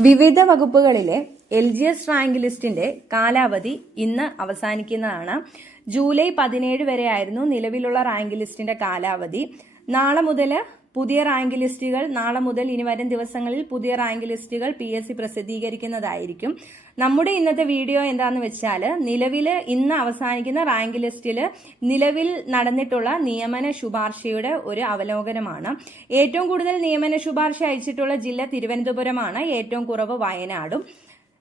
വിവിധ വകുപ്പുകളിലെ L G S rank ലിസ്റ്റിന്റെ കാലാവധി ഇന്ന് അവസാനിക്കുന്നതാണ്. ജൂലൈ പതിനേഴ് വരെയായിരുന്നു നിലവിലുള്ള റാങ്ക് ലിസ്റ്റിന്റെ കാലാവധി. നാളെ മുതൽ പുതിയ റാങ്ക് ലിസ്റ്റുകൾ നാളെ മുതൽ ഇനി വരും ദിവസങ്ങളിൽ പുതിയ റാങ്ക് ലിസ്റ്റുകൾ പി എസ് സി പ്രസിദ്ധീകരിക്കുന്നതായിരിക്കും. നമ്മുടെ ഇന്നത്തെ വീഡിയോ എന്താന്ന് വെച്ചാൽ നിലവിൽ ഇന്ന് അവസാനിക്കുന്ന റാങ്ക് ലിസ്റ്റിൽ നിലവിൽ നടന്നിട്ടുള്ള നിയമന ശുപാർശയുടെ ഒരു അവലോകനമാണ്. ഏറ്റവും കൂടുതൽ നിയമന ശുപാർശ അയച്ചിട്ടുള്ള ജില്ല തിരുവനന്തപുരമാണ്. ഏറ്റവും കുറവ് വയനാടും.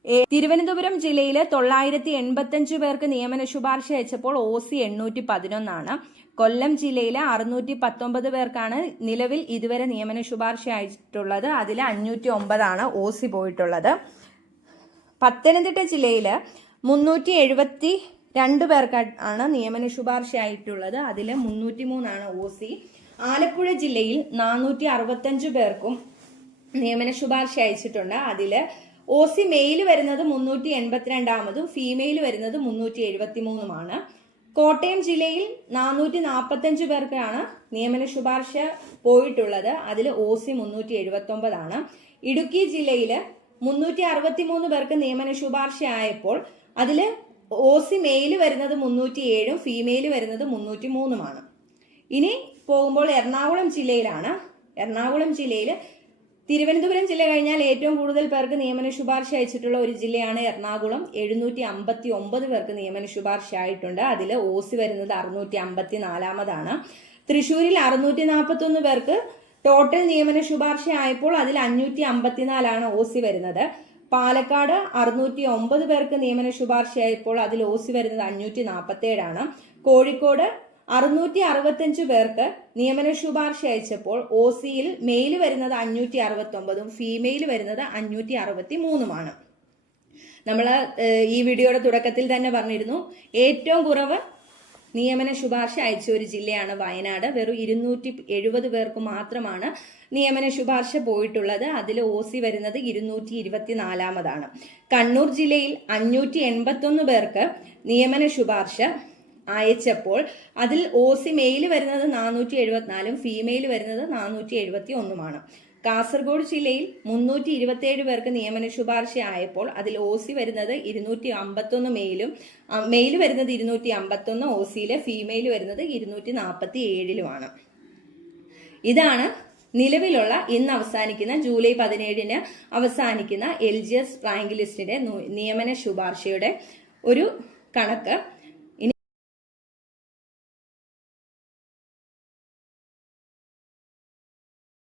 തിരുവനന്തപുരം ജില്ലയിൽ തൊള്ളായിരത്തി എൺപത്തഞ്ച് പേർക്ക് നിയമന ശുപാർശ അയച്ചപ്പോൾ ഒ സി എണ്ണൂറ്റി പതിനൊന്നാണ്. കൊല്ലം ജില്ലയിലെ അറുന്നൂറ്റി പത്തൊമ്പത് പേർക്കാണ് നിലവിൽ ഇതുവരെ നിയമന ശുപാർശ അയച്ചിട്ടുള്ളത്. അതിൽ അഞ്ഞൂറ്റി ഒമ്പതാണ് ഒ സി പോയിട്ടുള്ളത്. പത്തനംതിട്ട ജില്ലയിൽ മുന്നൂറ്റി എഴുപത്തി രണ്ട് പേർക്കാണ് നിയമന ശുപാർശ ആയിട്ടുള്ളത്. അതിൽ മുന്നൂറ്റി മൂന്നാണ് ഒ സി. ആലപ്പുഴ ജില്ലയിൽ നാനൂറ്റി അറുപത്തഞ്ച് പേർക്കും നിയമന ശുപാർശ അയച്ചിട്ടുണ്ട്. അതിൽ ഒ സി മെയിൽ വരുന്നത് മുന്നൂറ്റി എൺപത്തിരണ്ടാമതും ഫീമെയിൽ വരുന്നത് മുന്നൂറ്റി എഴുപത്തി മൂന്നുമാണ് കോട്ടയം ജില്ലയിൽ നാനൂറ്റി നാൽപ്പത്തഞ്ച് പേർക്കാണ് നിയമന ശുപാർശ പോയിട്ടുള്ളത്. അതിൽ ഒ സി മുന്നൂറ്റി എഴുപത്തി ഒമ്പതാണ് ഇടുക്കി ജില്ലയിൽ മുന്നൂറ്റി അറുപത്തി മൂന്ന് പേർക്ക് നിയമന ശുപാർശ ആയപ്പോൾ അതിൽ ഒ സി മെയിൽ വരുന്നത് മുന്നൂറ്റി ഏഴും ഫീമെയിൽ വരുന്നത് മുന്നൂറ്റി മൂന്നുമാണ്. ഇനി പോകുമ്പോൾ എറണാകുളം ജില്ലയിലാണ്. എറണാകുളം ജില്ലയിൽ തിരുവനന്തപുരം ജില്ല കഴിഞ്ഞാൽ ഏറ്റവും കൂടുതൽ പേർക്ക് നിയമന ശുപാർശ അയച്ചിട്ടുള്ള ഒരു ജില്ലയാണ് എറണാകുളം. എഴുന്നൂറ്റി അമ്പത്തി ഒമ്പത് പേർക്ക് നിയമന ശുപാർശ ആയിട്ടുണ്ട്. അതിൽ ഓസി വരുന്നത് അറുന്നൂറ്റി അമ്പത്തി നാലാമതാണ് തൃശ്ശൂരിൽ അറുന്നൂറ്റി നാൽപ്പത്തി ഒന്ന് പേർക്ക് ടോട്ടൽ നിയമന ശുപാർശ ആയപ്പോൾ അതിൽ അഞ്ഞൂറ്റി അമ്പത്തിനാലാണ് ഓസി വരുന്നത്. പാലക്കാട് അറുന്നൂറ്റി ഒമ്പത് പേർക്ക് നിയമന ശുപാർശയായപ്പോൾ അതിൽ ഓസി വരുന്നത് അഞ്ഞൂറ്റി നാൽപ്പത്തി ഏഴാണ് കോഴിക്കോട് അറുന്നൂറ്റി അറുപത്തഞ്ച് പേർക്ക് നിയമന ശുപാർശ അയച്ചപ്പോൾ ഒ സിയിൽ മെയിൽ വരുന്നത് അഞ്ഞൂറ്റി അറുപത്തി ഒമ്പതും ഫീമെയിൽ വരുന്നത് അഞ്ഞൂറ്റി അറുപത്തി മൂന്നുമാണ് നമ്മൾ ഈ വീഡിയോയുടെ തുടക്കത്തിൽ തന്നെ പറഞ്ഞിരുന്നു ഏറ്റവും കുറവ് നിയമന ശുപാർശ അയച്ച ഒരു ജില്ലയാണ് വയനാട്. വെറും ഇരുന്നൂറ്റി എഴുപത് പേർക്ക് മാത്രമാണ് നിയമന ശുപാർശ പോയിട്ടുള്ളത്. അതിൽ ഒ സി വരുന്നത് ഇരുന്നൂറ്റി ഇരുപത്തിനാലാമതാണ് കണ്ണൂർ ജില്ലയിൽ അഞ്ഞൂറ്റി എൺപത്തൊന്ന് പേർക്ക് നിയമന ശുപാർശ അയച്ചപ്പോൾ അതിൽ ഒ സി മെയിൽ വരുന്നത് നാനൂറ്റി എഴുപത്തിനാലും ഫീമെയിൽ വരുന്നത് നാനൂറ്റി എഴുപത്തി ഒന്നുമാണ് കാസർഗോഡ് ജില്ലയിൽ മുന്നൂറ്റി ഇരുപത്തിയേഴ് പേർക്ക് നിയമന ശുപാർശ ആയപ്പോൾ അതിൽ ഒ സി വരുന്നത് ഇരുന്നൂറ്റി അമ്പത്തൊന്ന് മെയിലും മെയിൽ വരുന്നത് ഇരുന്നൂറ്റി അമ്പത്തൊന്ന് ഒ സിയിലെ ഫീമെയിൽ വരുന്നത് ഇരുന്നൂറ്റി നാൽപ്പത്തി ഏഴിലുമാണ് ഇതാണ് നിലവിലുള്ള ഇന്ന് അവസാനിക്കുന്ന ജൂലൈ പതിനേഴിന് അവസാനിക്കുന്ന എൽ ജി എസ് റാങ്ക് ലിസ്റ്റിന്റെ നിയമന ശുപാർശയുടെ ഒരു കണക്ക്.